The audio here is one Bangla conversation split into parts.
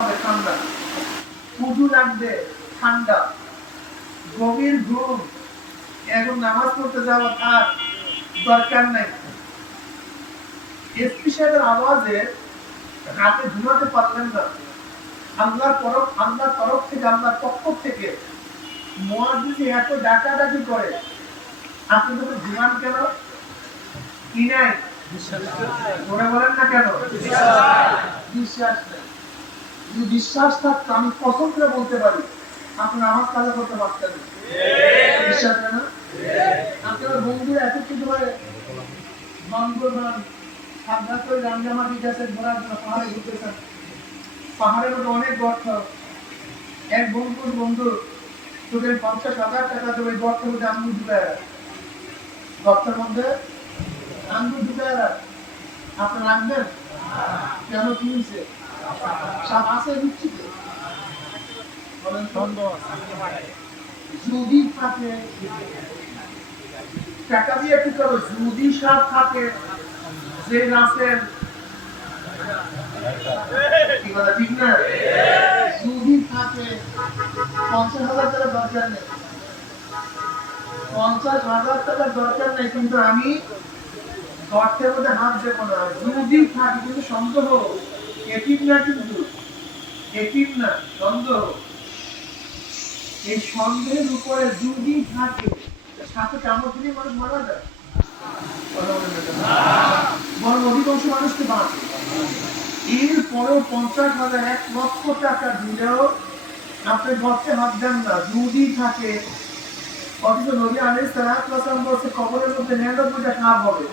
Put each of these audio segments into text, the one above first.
ঠান্ডা উজু লাগবে ঠান্ডা গভীর ঘুম এখন নামাজ পড়তে যাওয়া তার দরকার নাই এসপি সাহেবের আওয়াজে রাতে ঘুমাতে পারলেন না আল্লাহর তরফ থেকে আল্লাহর পক্ষ থেকে মুয়াজ্জিন এত ডাকাডাকি করে আপনি তো ঘুমান কেন কি নাই মনে বলেন না কেন বিশ্বাস নেই যদি বিশ্বাস থাকতো আমি কসম করে বলতে পারি আপনি নামাজ কাজা করতে পারতেন বিশ্বাস না আপনার বন্ধুরা এত কিছু হয় বান্দরবান সাবধান করে রামজামাটি গেছেন ঘোরার জন্য পাহাড়ে ঘুরতেছেন পাহাড়ের মধ্যে অনেক গর্ত এক বন্ধু তোদের 50,000 টাকা দেবে গর্তের মধ্যে আঙ্গুর ঢুকায় গর্তের মধ্যে আঙ্গুর ঢুকায় আপনি রাখবেন কেন কি হয়েছে সাপ আছে নিশ্চিত যদি থাকে টাকা দিয়ে কি করো যদি সাপ থাকে যে গাছের ঠিক না যদি থাকে 50,000 টাকা দরকার নেই 50,000 টাকার দরকার নেই কিন্তু আমি গর্তের মধ্যে হাত দেবো না যদি থাকে কিন্তু সন্দেহ এটিম না কিন্তু এটিম না সন্দেহ এই সন্দেহের উপরে যদি থাকে সাথে কামড় দিলে মানুষ মারা যায় বরং অধিকাংশ মানুষকে বাঁচে এরপরেও 50,000 1 লক্ষ টাকা দিলেও আপনি গর্তে হাত দেন না যদি থাকে অথচ নবী আলাইহিস সালাম বলছে কবরের মধ্যে 99টা সাপ হবে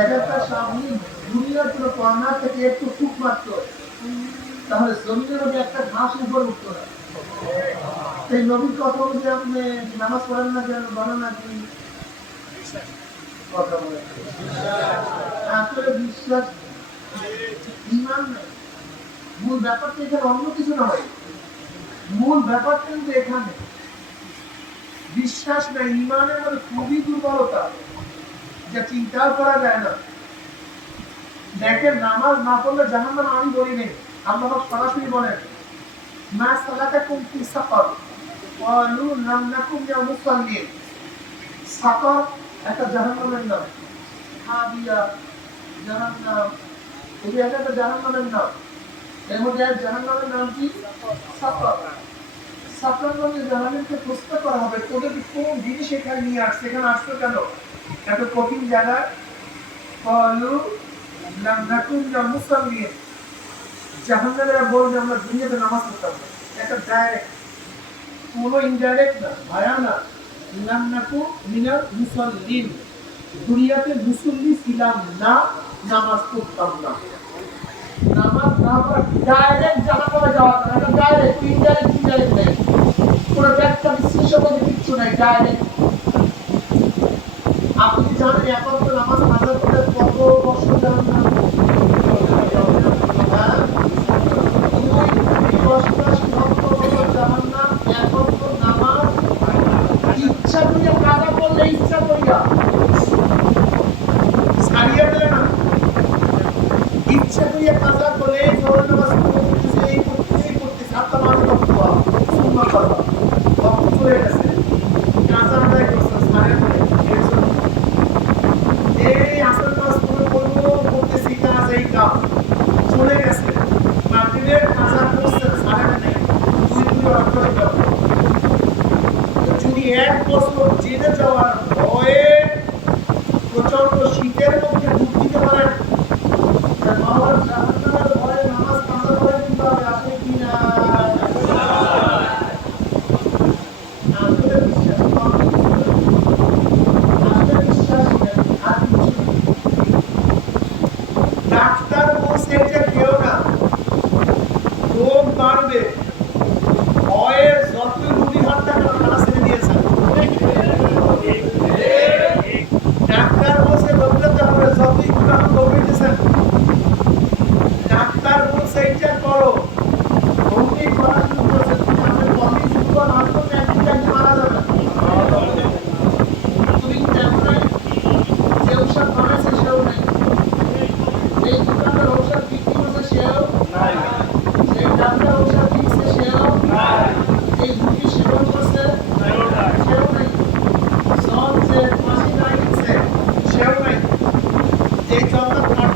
একটা সামনে দুনিয়ার কোনো কর্নার থেকে একটু ফুক মারত তাহলে জমিনের মধ্যে একটা ঘাস উপর উঠত না সেই নবীর কথা বলতে আপনি নামাজ পড়েন না কেন বলেন না কি কথা বলেন আসলে বিশ্বাস ঈমান নাই মূল ব্যাপারটা এখানে অন্য কিছু নয় মূল ব্যাপারটা কিন্তু এখানে বিশ্বাস নাই ঈমানের মধ্যে খুবই দুর্বলতা যা চিন্তা করা যায় না দেখেন নামাজ না পড়লে জাহান্নাম আমি বলি নেই আল্লাহ সরাসরি বলেন মা সালাতাকুম ফি সাকার ক্বালু লাম নাকুম ইয়া মুসাল্লিন সাকার একটা জাহান্নামের নাম হাবিয়া জাহান্নাম এই একটা জাহান্নামের নাম এর মধ্যে জাহান্নামের নাম কি সাকার সাকার মানে জাহান্নামকে প্রশ্ন করা হবে তোদের কোন জিনিস এখানে নিয়ে আসছে এখানে আসছো কেন এত কঠিন জায়গা ক্বালু লাম নাকুম ইয়া মুসাল্লিন জাহান্নামীরা বলবে আমরা দুনিয়াতে নামাজ পড়তাম না এটা ডাইরেক্ট কোনো ইনডাইরেক্ট না ভায়া না লাম নাকুম মিনাল মুসাল্লিন দুনিয়াতে মুসল্লি ছিলাম না নামাজ পড়তাম না নামাজ না পড়া ডাইরেক্ট জাহান্নামে যাওয়া না এটা ডাইরেক্ট ইনডাইরেক্ট নেই কোনো ব্যাখ্যা বিশ্লেষণ করে কিচ্ছু নাই ডাইরেক্ট আপনি জানেন এখন তো নামাজ কাজা করলে কত বছর জাহান্নাম ইচ্ছা করিয়া কাজা করলে ইচ্ছা করিয়া ছাড়িয়ে দিলে না ইচ্ছা করিয়া কাজা করলে ফরজ নামাজ পড়তেছে এই করতেছে আপনার মানুষ তত্ত্ব সুন্নাত করবা তত্ত্ব চলে গেছে কাজা আদায় করছে ছাড়িয়ে দিলে এই আসল নামাজ পড়তেছি আল্লাহ